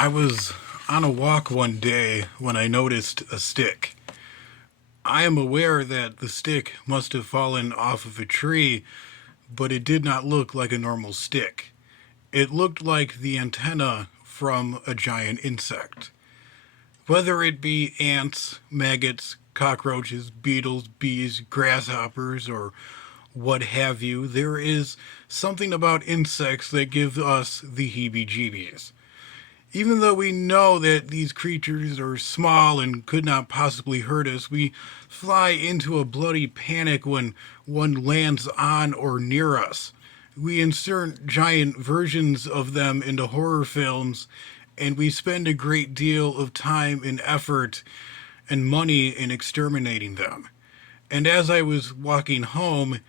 I was on a walk one day when I noticed a stick. I am aware that the stick must have fallen off of a tree, but it did not look like a normal stick. It looked like the antenna from a giant insect. Whether it be ants, maggots, cockroaches, beetles, bees, grasshoppers, or what have you, there is something about insects that gives us the heebie jeebies. Even though we know that these creatures are small and could not possibly hurt us, we fly into a bloody panic when one lands on or near us. We insert giant versions of them into horror films, and we spend a great deal of time and effort and money in exterminating them. And as I was walking home,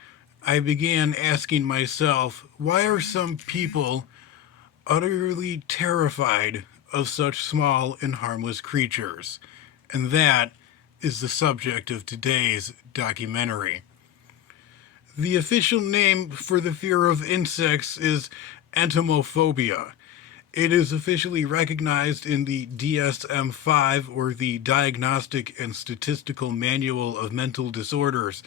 I began asking myself, why are some people utterly terrified of such small and harmless creatures? And that is the subject of today's documentary. The official name for the fear of insects is entomophobia. It is officially recognized in the DSM 5, or the Diagnostic and Statistical Manual of Mental Disorders,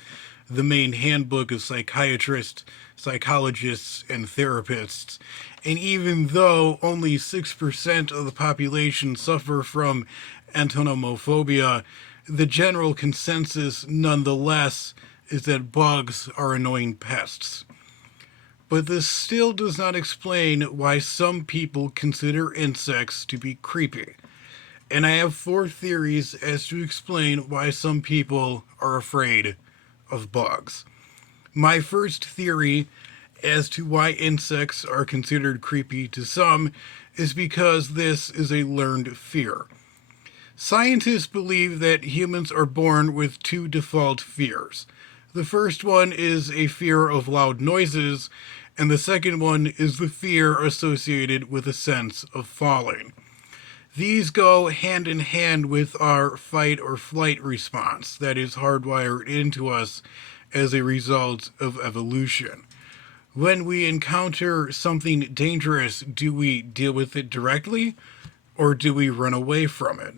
the main handbook of psychiatrists, psychologists, and therapists. And even though only 6% of the population suffer from entomophobia, the general consensus nonetheless is that bugs are annoying pests. But this still does not explain why some people consider insects to be creepy. And I have four theories as to explain why some people are afraid of bugs. My first theory as to why insects are considered creepy to some is because this is a learned fear. Scientists believe that humans are born with two default fears. The first one is a fear of loud noises, and the second one is the fear associated with a sense of falling. These go hand in hand with our fight or flight response that is hardwired into us as a result of evolution. When we encounter something dangerous, do we deal with it directly or do we run away from it?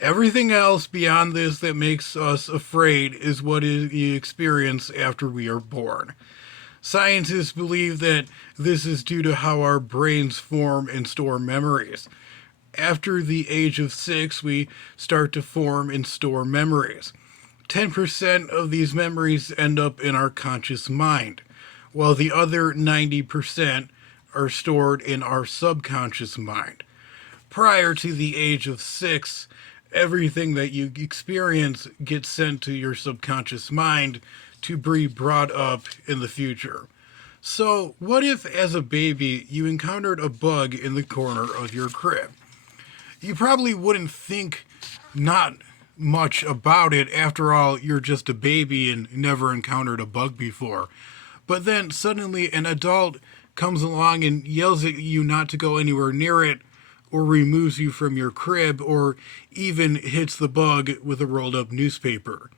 Everything else beyond this that makes us afraid is what we experience after we are born. Scientists believe that this is due to how our brains form and store memories. After the age of 6, we start to form and store memories. 10% of these memories end up in our conscious mind, while the other 90% are stored in our subconscious mind. Prior to the age of 6, everything that you experience gets sent to your subconscious mind to be brought up in the future. So, what if as a baby you encountered a bug in the corner of your crib? You probably wouldn't think not much about it. After all, you're just a baby and never encountered a bug before. But then suddenly an adult comes along and yells at you not to go anywhere near it, or removes you from your crib, or even hits the bug with a rolled up newspaper.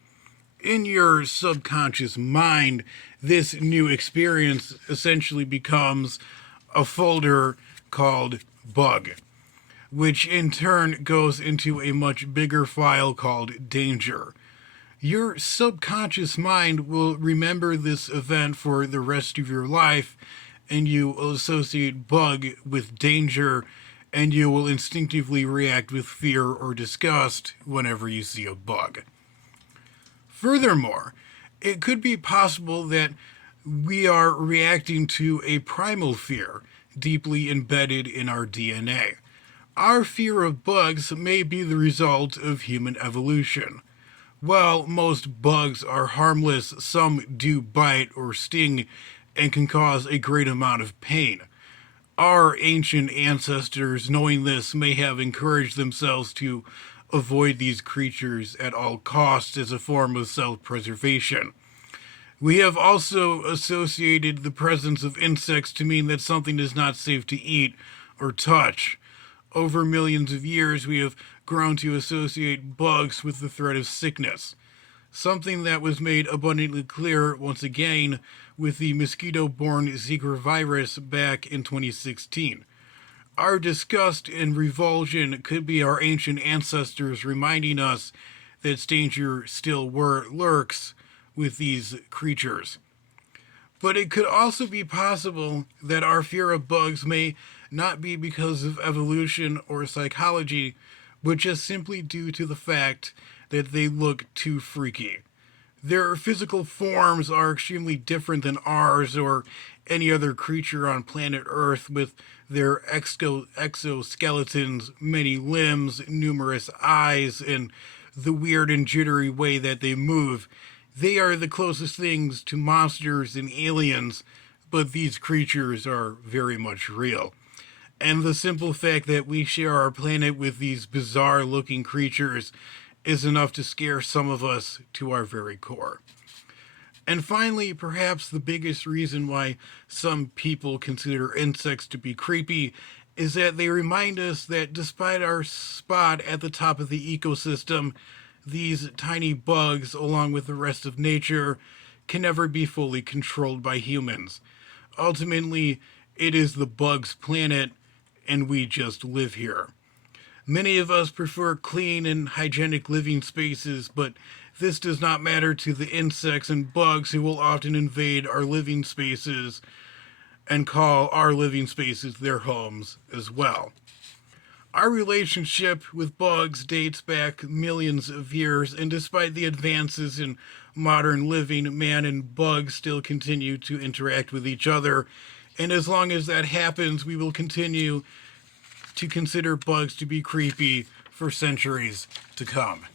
In your subconscious mind, this new experience essentially becomes a folder called bug, which in turn goes into a much bigger file called danger. Your subconscious mind will remember this event for the rest of your life, and you will associate bug with danger, and you will instinctively react with fear or disgust whenever you see a bug. Furthermore, it could be possible that we are reacting to a primal fear deeply embedded in our DNA. Our fear of bugs may be the result of human evolution. While most bugs are harmless, some do bite or sting and can cause a great amount of pain. Our ancient ancestors, knowing this, may have encouraged themselves to avoid these creatures at all costs as a form of self preservation. We have also associated the presence of insects to mean that something is not safe to eat or touch. Over millions of years, we have grown to associate bugs with the threat of sickness, something that was made abundantly clear once again with the mosquito borne Zika virus back in 2016. Our disgust and revulsion could be our ancient ancestors reminding us that danger still lurks with these creatures. But it could also be possible that our fear of bugs may not be because of evolution or psychology, but just simply due to the fact that they look too freaky. Their physical forms are extremely different than ours or any other creature on planet Earth, with their exoskeletons, many limbs, numerous eyes, and the weird and jittery way that they move. They are the closest things to monsters and aliens, but these creatures are very much real. And the simple fact that we share our planet with these bizarre looking creatures is enough to scare some of us to our very core. And finally, perhaps the biggest reason why some people consider insects to be creepy is that they remind us that despite our spot at the top of the ecosystem, these tiny bugs, along with the rest of nature, can never be fully controlled by humans. Ultimately, it is the bug's planet, and we just live here. Many of us prefer clean and hygienic living spaces, but this does not matter to the insects and bugs who will often invade our living spaces and call our living spaces their homes as well. Our relationship with bugs dates back millions of years, and despite the advances in modern living, man and bugs still continue to interact with each other. And as long as that happens, we will continue to consider bugs to be creepy for centuries to come.